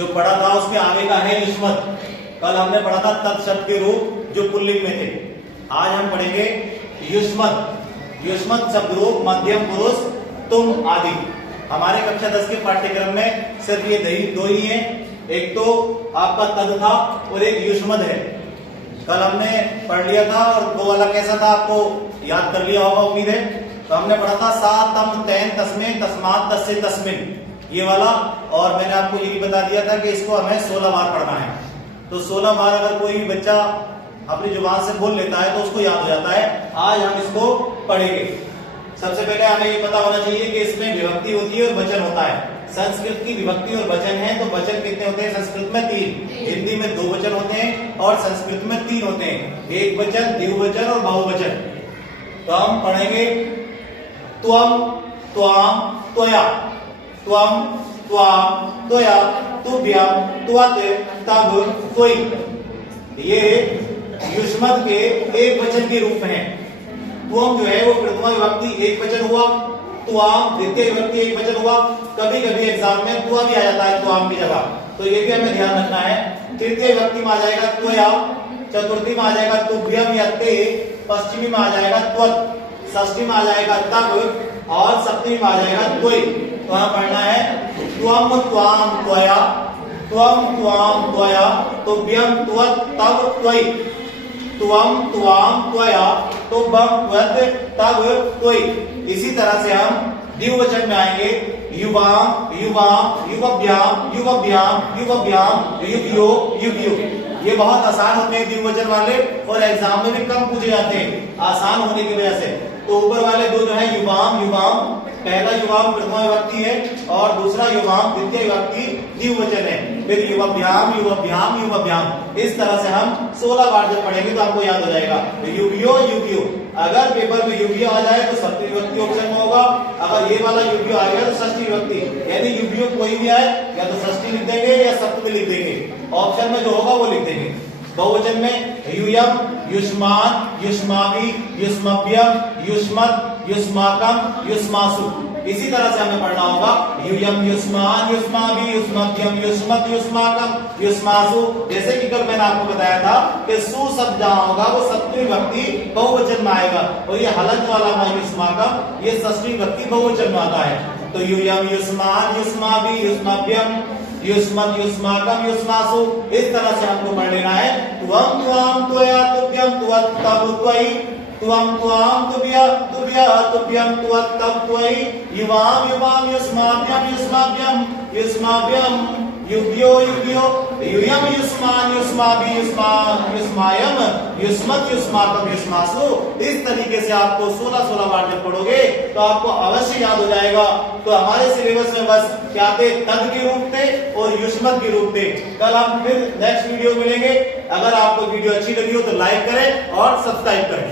जो पढ़ा था उसके आगे का है युष्मत। कल हमने पढ़ा था तत् शब्द के रूप जो पुल्लिंग में थे। आज हम पढ़ेंगे युष्मत। युष्मत शब्द रूप मध्यम पुरुष तुम आदि। हमारे कक्षा 10 के पाठ्यक्रम में सिर्फ ये दो ही हैं, एक तो आपका तद था और एक युष्मत है। कल हमने पढ़ लिया था और दो वाला कैसा था आपको याद कर लिया होगा उम्मीद है। तो हमने पढ़ा था सा तम तैन तस्में तस्मात तस्से तस्मिन, ये वाला। और मैंने आपको ये भी बता दिया था कि इसको हमें 16 बार पढ़ना है। तो 16 बार अगर कोई भी बच्चा अपनी जुबान से बोल लेता है तो उसको याद हो जाता है। आज हम इसको पढ़ेंगे। सबसे पहले हमें ये पता होना चाहिए कि इसमें विभक्ति होती है और वचन होता है। संस्कृत की विभक्ति और वचन है। तो वचन कितने होते हैं? संस्कृत में 3, हिंदी में 2 वचन होते हैं और संस्कृत में 3 होते हैं, एक वचन, द्विवचन और बहुवचन। तो हम पढ़ेंगे त्वम, त्वाम, त्वया, त्वम, त्वाम, त्वया, तुभ्यम, त्वत्, तब, त्वयि। ये युष्मत के एक वचन के रूप में है। त्वम जो है वो प्रथमा विभक्ति एक वचन हुआ, त्वाम द्वितीय विभक्ति एक वचन हुआ। कभी कभी एग्जाम में त्वा भी आ जाता है त्वाम की जगह, तो ये भी हमें ध्यान रखना है। तृतीय विभक्ति में आ जाएगा त्वया, चतुर्थी में आ जाएगा तुभ्यम या ते, पश्चिमी में आ जाएगा त्वत्, षष्ठी में आ जाएगा तब और सप्तमी में आ जाएगा त्वयि। तो हमें पढ़ना है त्वम त्वाम त्वया, त्वम त्वाम त्वया, तुभ्यम त्वत्, तब, त्वयि। त्वम त्वाम त्वया, तुभ्यम त्वत्, तब, त्वयि। इसी तरह से हम द्विवचन में आएंगे युवाम, युवाम, युवभ्याम, युवभ्याम, युवभ्याम, युवयो, युवयो। ये बहुत आसान होते हैं द्विवचन वाले और एग्जाम में भी कम पूछे जाते हैं आसान होने की वजह से। तो ऊपर वाले दो जो है युवाम, युवाम, पहला युवाम प्रथमा विभक्ति है और दूसरा युवाम द्वितीय विभक्ति द्विवचन है। फिर युवभ्याम, युवभ्याम, युवभ्याम। इस तरह से हम 16 बार जब पढ़ेंगे तो आपको याद हो जाएगा। युवयो, युवयो। अगर पेपर में युवयो आ जाए तो सप्तमी विभक्ति ऑप्शन में होगा, अगर ये वाला युवयो आएगा तो षष्ठी विभक्ति, यानी युवयो कोई भी आए या तो षष्ठी लिख देंगे या सप्तमी लिख देंगे, ऑप्शन में जो होगा वो लिख देंगे। बहुवचन में यूयम, युष्मान, युष्माभि, युष्मभ्यम, युष्मत्, युष्माकम, युष्मासु। इसी तरह से हमें पढ़ना होगा यूयम, युष्मान, युष्माभि, युष्मभ्यम, युष्मत्, युष्माकम, युष्मासु। जैसे कि कल मैंने आपको बताया था कि सु शब्द जहां होगा वो सप्तमी विभक्ति बहुवचन में आएगा और ये हलंत वाला युष्माकम ये षष्ठी विभक्ति बहुवचन में आता है। तो यूयम, युष्मान, युष्माभि, युष्मभ्यम, युष्मत्, युष्माकम, युष्मासु। इस तरह से हमको पढ़ लेना है त्वम त्वाम त्वया, तुभ्यम, त्वत्, तब, त्वयि। त्वम त्वाम तुभ्या, तुभ्या, तुभ्यम, त्वत्, तब, त्वयि। युवाम, युवाम, युष्माभ्यम, युष्माभ्यम, युष्माभ्यम, युव्यो, युव्यो। यूयम, युष्मान, युष्माभि, युष्मायम, युष्मत्, युष्माकम, युष्मासु। इस तरीके से आपको 16 बार जब पढ़ोगे तो आपको अवश्य याद हो जाएगा। तो हमारे सिलेबस में बस क्या थे? तद के रूप थे और युष्मत के रूप थे। कल हम फिर नेक्स्ट वीडियो मिलेंगे। अगर आपको वीडियो अच्छी लगी हो तो लाइक करें और सब्सक्राइब करें।